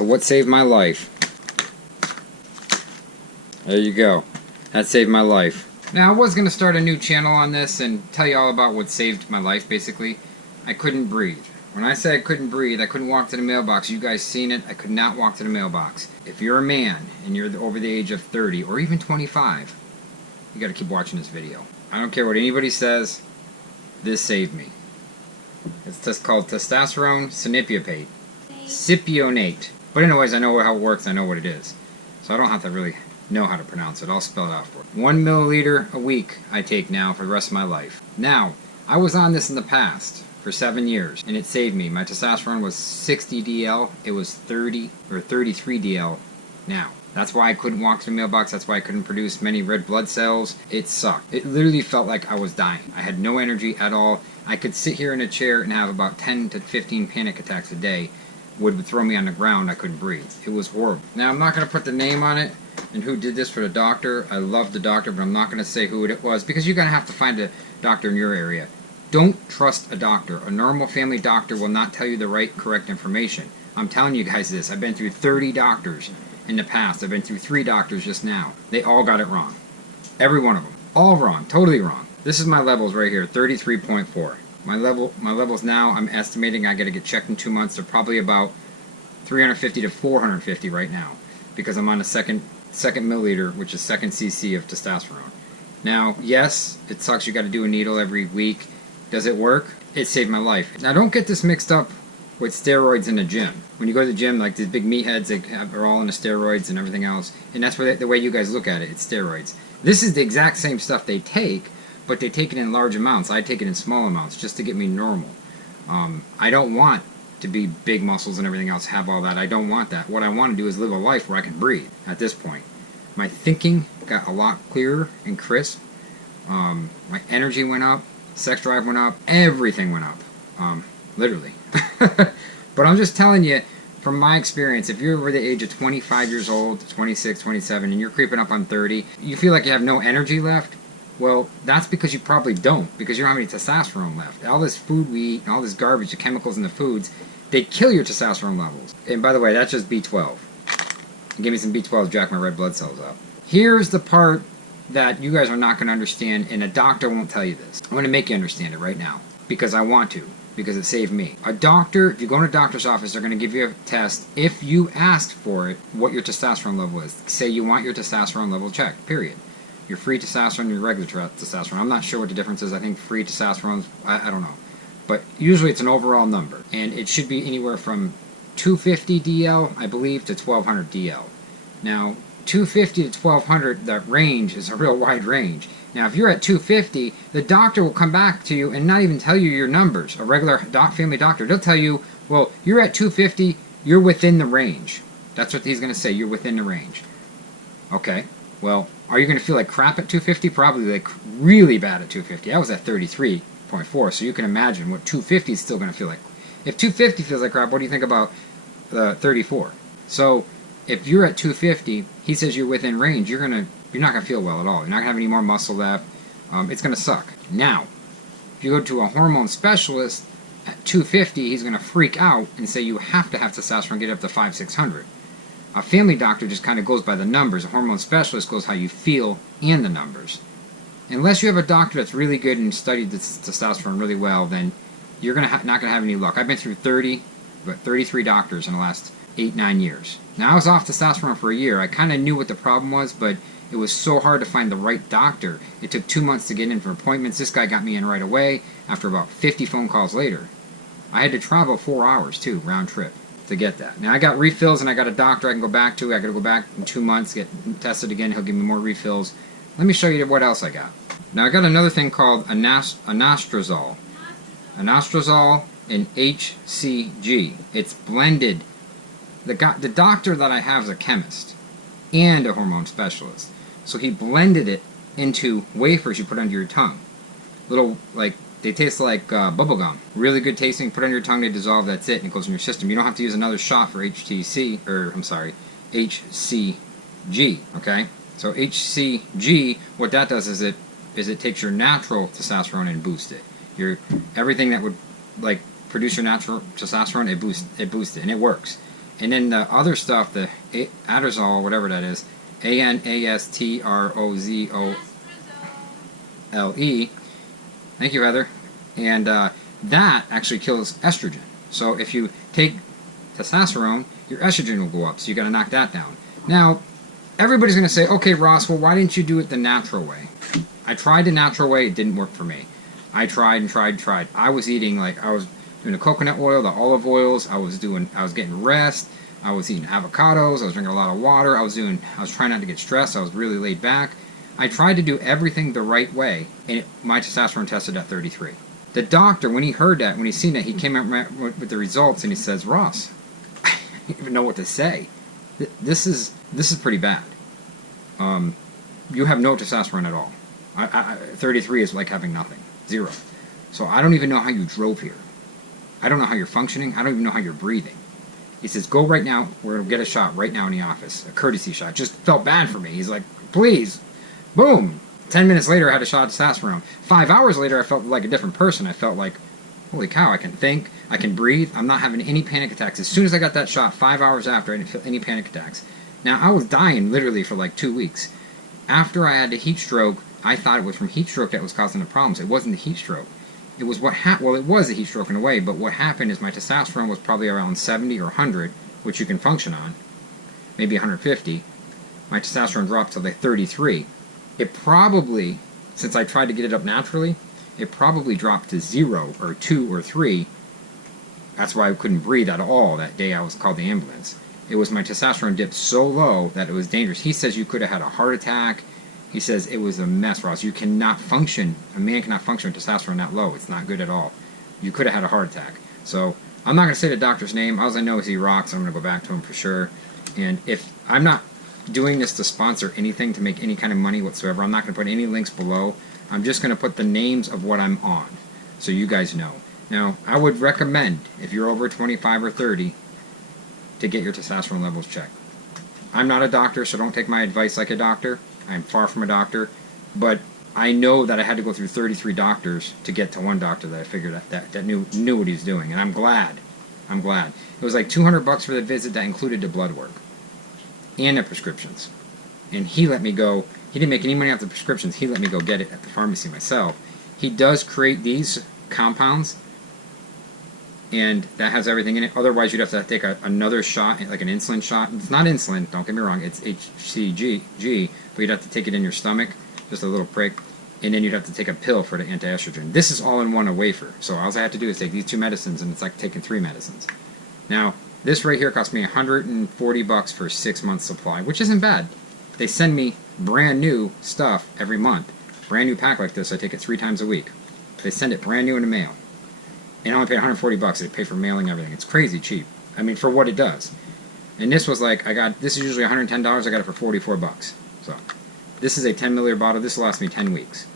to what saved my life. There you go. That saved my life. Now, I was going to start a new channel on this and tell you all about what saved my life, basically. I couldn't breathe. When I say I couldn't breathe, I couldn't walk to the mailbox. You guys seen it. I could not walk to the mailbox. If you're a man and you're over the age of 30 or even 25, you got to keep watching this video. I don't care what anybody says. This saved me. It's just called testosterone synipionate. Cypionate. But anyways, I know how it works. I know what it is. So I don't have to really know how to pronounce it. I'll spell it out for you. 1 milliliter a week I take now for the rest of my life. Now, I was on this in the past for 7 years, and it saved me. My testosterone was 60 DL. It was 30 or 33 DL now. That's why I couldn't walk to the mailbox. That's why I couldn't produce many red blood cells. It sucked. It literally felt like I was dying. I had no energy at all. I could sit here in a chair and have about 10 to 15 panic attacks a day. Would throw me on the ground. I couldn't breathe. It was horrible. Now, I'm not going to put the name on it and who did this for the doctor. I love the doctor, but I'm not going to say who it was because you're going to have to find a doctor in your area. Don't trust a doctor. A normal family doctor will not tell you the right, correct information. I'm telling you guys this. I've been through 30 doctors in the past. I've been through 3 doctors just now. They all got it wrong. Every one of them. All wrong. Totally wrong. This is my levels right here, 33.4. My levels now, I'm estimating I got to get checked in 2 months. They're probably about 350 to 450 right now because I'm on a second milliliter, which is second cc of testosterone. Now, yes, it sucks. You got to do a needle every week. Does it work? It saved my life. Now, don't get this mixed up with steroids in the gym. When you go to the gym, like these big meatheads, they are all into steroids and everything else, and that's where the way you guys look at it. It's steroids. This is the exact same stuff they take, but they take it in large amounts. I take it in small amounts just to get me normal. I don't want to be big muscles and everything else, have all that. I don't want that. What I want to do is live a life where I can breathe at this point. My thinking got a lot clearer and crisp. My energy went up. Sex drive went up. Everything went up. Literally. But I'm just telling you, from my experience, if you're over the age of 25 years old, 26, 27, and you're creeping up on 30, you feel like you have no energy left, well, that's because you probably don't, because you don't have any testosterone left. All this food we eat and all this garbage, the chemicals in the foods, they kill your testosterone levels. And by the way, that's just B12. Give me some B12, jack my red blood cells up. Here's the part that you guys are not going to understand, and a doctor won't tell you this. I'm going to make you understand it right now, because I want to, because it saved me. A doctor, if you go in a doctor's office, they're going to give you a test if you asked for it, what your testosterone level is. Say you want your testosterone level checked, period. Your free testosterone and your regular testosterone. I'm not sure what the difference is. I think free testosterone, I don't know. But usually it's an overall number. And it should be anywhere from 250 DL, I believe, to 1200 DL. Now, 250 to 1200, that range is a real wide range. Now, if you're at 250, the doctor will come back to you and not even tell you your numbers. A regular family doctor, they'll tell you, well, you're at 250, you're within the range. That's what he's going to say, you're within the range. Okay, well, are you going to feel like crap at 250? Probably like really bad at 250. I was at 33.4, so you can imagine what 250 is still going to feel like. If 250 feels like crap, what do you think about 34? So if you're at 250, he says you're within range, you're not going to feel well at all. You're not going to have any more muscle left. It's going to suck. Now, if you go to a hormone specialist at 250, he's going to freak out and say you have to have testosterone, get up to 500-600. A family doctor just kind of goes by the numbers. A hormone specialist goes how you feel and the numbers. Unless you have a doctor that's really good and studied the testosterone really well, then you're not going to have any luck. I've been through 33 doctors in the last 8-9 years. Now, I was off testosterone for a year. I kind of knew what the problem was, but it was so hard to find the right doctor. It took 2 months to get in for appointments. This guy got me in right away after about 50 phone calls later. I had to travel 4 hours, too, round trip, to get that. Now, I got refills, and I got a doctor I can go back to. I got to go back in 2 months, get tested again. He'll give me more refills. Let me show you what else I got. Now, I got another thing called Anastrozole. Anastrozole and HCG. It's blended. The doctor that I have is a chemist and a hormone specialist. So he blended it into wafers you put under your tongue. Little, like, they taste like bubble gum. Really good tasting. Put it on your tongue, they dissolve, that's it, and it goes in your system. You don't have to use another shot for HCG, okay? So HCG, what that does is it takes your natural testosterone and boosts it. Everything that would, like, produce your natural testosterone, it boosts it, and it works. And then the other stuff, the Anastrozole, whatever that is, Anastrozole. Thank you, Heather. And that actually kills estrogen. So if you take testosterone, your estrogen will go up. So you got to knock that down. Now, everybody's going to say, okay, Ross, well, why didn't you do it the natural way? I tried the natural way. It didn't work for me. I tried and tried and tried. I was eating, like, I was doing the coconut oil, the olive oils. I was getting rest. I was eating avocados. I was drinking a lot of water. I was trying not to get stressed. I was really laid back. I tried to do everything the right way, and my testosterone tested at 33. The doctor, when he heard that, when he seen that, he came out with the results, and he says, Ross, I don't even know what to say. This is pretty bad. You have no testosterone at all. 33 is like having nothing. 0. So I don't even know how you drove here. I don't know how you're functioning. I don't even know how you're breathing. He says, go right now. We're going to get a shot right now in the office. A courtesy shot. Just felt bad for me. He's like, please. Boom. 10 minutes later, I had a shot of testosterone. 5 hours later, I felt like a different person. I felt like, holy cow, I can think. I can breathe. I'm not having any panic attacks. As soon as I got that shot, 5 hours after, I didn't feel any panic attacks. Now, I was dying literally for like 2 weeks. After I had the heat stroke, I thought it was from heat stroke that was causing the problems. It wasn't the heat stroke. It was well, it was a heat stroke in a way, but what happened is my testosterone was probably around 70 or 100, which you can function on, maybe 150. My testosterone dropped to like 33. It probably, since I tried to get it up naturally, it probably dropped to 0 or 2 or 3. That's why I couldn't breathe at all that day I was called the ambulance. It was my testosterone dipped so low that it was dangerous. He says you could have had a heart attack. He says it was a mess, Ross. You cannot function. A man cannot function with testosterone that low. It's not good at all. You could have had a heart attack. So I'm not going to say the doctor's name. All I know is he rocks. I'm going to go back to him for sure. And if I'm not doing this to sponsor anything, to make any kind of money whatsoever, I'm not going to put any links below. I'm just going to put the names of what I'm on so you guys know. Now, I would recommend, if you're over 25 or 30, to get your testosterone levels checked. I'm not a doctor, so don't take my advice like a doctor. I'm far from a doctor, but I know that I had to go through 33 doctors to get to one doctor that I figured that knew what he's doing, and I'm glad. I'm glad. It was like $200 for the visit that included the blood work and the prescriptions, and he let me go. He didn't make any money off the prescriptions. He let me go get it at the pharmacy myself. He does create these compounds, and that has everything in it. Otherwise, you'd have to take another shot, like an insulin shot. It's not insulin, don't get me wrong. It's HCG, but you'd have to take it in your stomach, just a little prick, and then you'd have to take a pill for the anti-estrogen. This is all in one, a wafer. So all I have to do is take these 2 medicines, and it's like taking 3 medicines. Now, this right here cost me $140 for a 6-month supply, which isn't bad. They send me brand new stuff every month. Brand new pack like this. I take it 3 times a week. They send it brand new in the mail. And I only paid $140. They pay for mailing everything. It's crazy cheap. I mean, for what it does. And this was like, this is usually $110. I got it for $44. So, this is a 10 milliliter bottle. This will last me 10 weeks.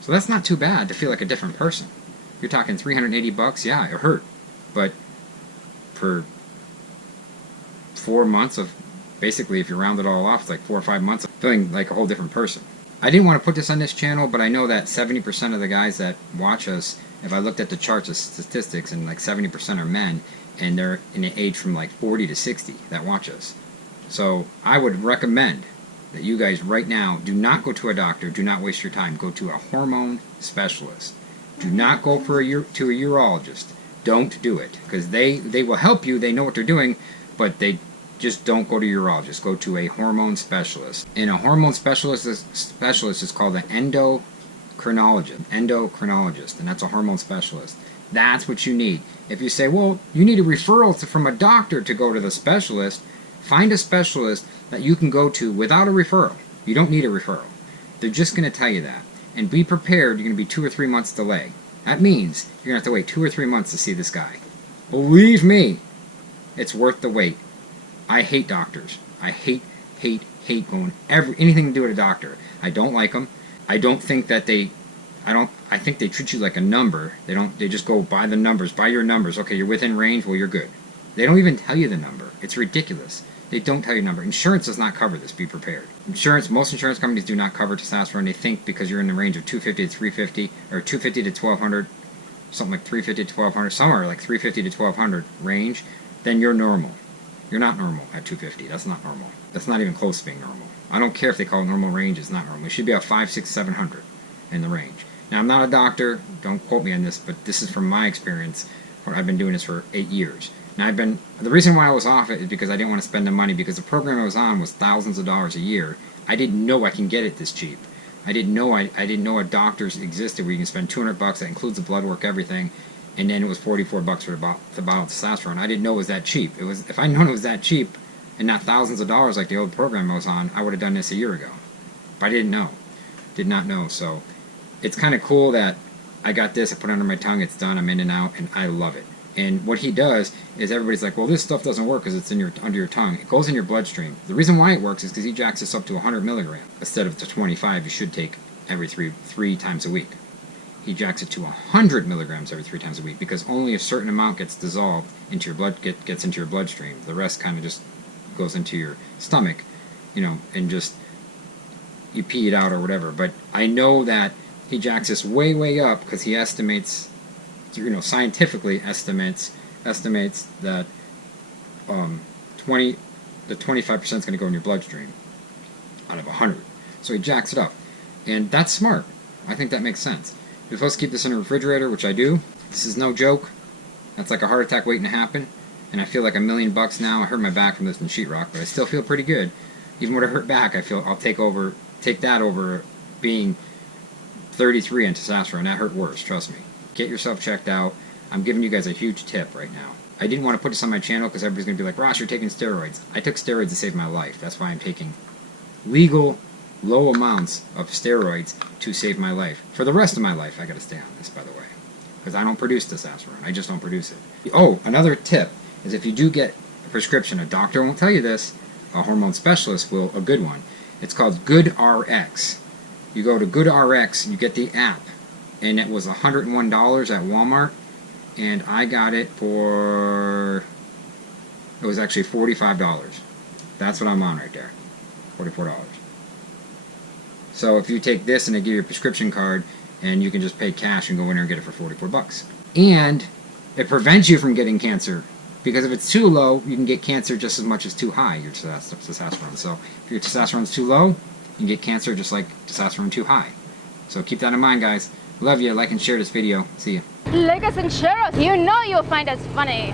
So that's not too bad to feel like a different person. You're talking $380. Yeah, it hurt. But for 4 months of, basically, if you round it all off, it's like 4 or 5 months of feeling like a whole different person. I didn't want to put this on this channel, but I know that 70% of the guys that watch us, if I looked at the charts of statistics, and like 70% are men, and they're in the age from like 40 to 60 that watch us. So I would recommend that you guys right now do not go to a doctor, do not waste your time. Go to a hormone specialist. Do not go to a urologist. Don't do it, because they will help you. They know what they're doing, but they just don't go to a urologist. Go to a hormone specialist. And a hormone specialist is called an endocrinologist, and that's a hormone specialist. That's what you need. If you say, well, you need a referral from a doctor to go to the specialist, find a specialist that you can go to without a referral. You don't need a referral. They're just going to tell you that. And be prepared, you're going to be 2 or 3 months delay. That means you're going to have to wait 2 or 3 months to see this guy. Believe me, it's worth the wait. I hate doctors. I hate going anything to do with a doctor. I don't like them. I don't think that I think they treat you like a number. They just go by the numbers, by your numbers. Okay, you're within range, well, you're good. They don't even tell you the number. It's ridiculous. They don't tell you the number. Insurance does not cover this. Be prepared. Most insurance companies do not cover testosterone. They think because you're in the range of 250 to 350, or 250 to 1200, something like 350 to 1200, somewhere like 350 to 1200 range, then you're normal. You're not normal at 250. That's not normal. That's not even close to being normal. I don't care if they call it normal range. It's not normal. It should be a 5, 6, 700 in the range. Now, I'm not a doctor. Don't quote me on this, but this is from my experience. I've been doing this for 8 years. Now, the reason why I was off it is because I didn't want to spend the money, because the program I was on was thousands of dollars a year. I didn't know I can get it this cheap. I didn't know a doctor's existed where you can spend $200. That includes the blood work, everything, and then it was $44 for the bottle of testosterone. I didn't know it was that cheap. If I'd known it was that cheap and not thousands of dollars like the old program I was on, I would have done this a year ago. But I didn't know. Did not know. So it's kind of cool that I got this. I put it under my tongue. It's done. I'm in and out, and I love it. And what he does is everybody's like, well, this stuff doesn't work because it's under your tongue. It goes in your bloodstream. The reason why it works is because he jacks this up to 100 milligrams instead of the 25 you should take every three times a week. He jacks it to 100 milligrams every 3 times a week because only a certain amount gets dissolved into your blood, gets into your bloodstream. The rest kind of just goes into your stomach, and just you pee it out or whatever. But I know that he jacks this way, way up because he estimates, scientifically estimates that the 25% is going to go in your bloodstream out of 100. So he jacks it up, and that's smart. I think that makes sense. You're supposed to keep this in a refrigerator, which I do. This is no joke. That's like a heart attack waiting to happen, and I feel like $1 million now. I hurt my back from lifting sheetrock, but I still feel pretty good. Even with a hurt back, I feel I'll take that over being 33 on testosterone. That hurt worse, trust me. Get yourself checked out. I'm giving you guys a huge tip right now. I didn't want to put this on my channel because everybody's going to be like, Ross, you're taking steroids. I took steroids to save my life. That's why I'm taking legal, low amounts of steroids to save my life. For the rest of my life, I got to stay on this, by the way, because I don't produce testosterone. I just don't produce it. Oh, another tip is if you do get a prescription, a doctor won't tell you this, a hormone specialist will, a good one. It's called GoodRx. You go to GoodRx, you get the app, and it was $101 at Walmart, and I got it for, it was actually $45. That's what I'm on right there, $44. So if you take this and they give you a prescription card, and you can just pay cash and go in there and get it for $44. And it prevents you from getting cancer, because if it's too low, you can get cancer just as much as too high, your testosterone. So if your testosterone is too low, you can get cancer just like testosterone too high. So keep that in mind, guys. Love you. Like and share this video. See ya. Like us and share us. You know you'll find us funny.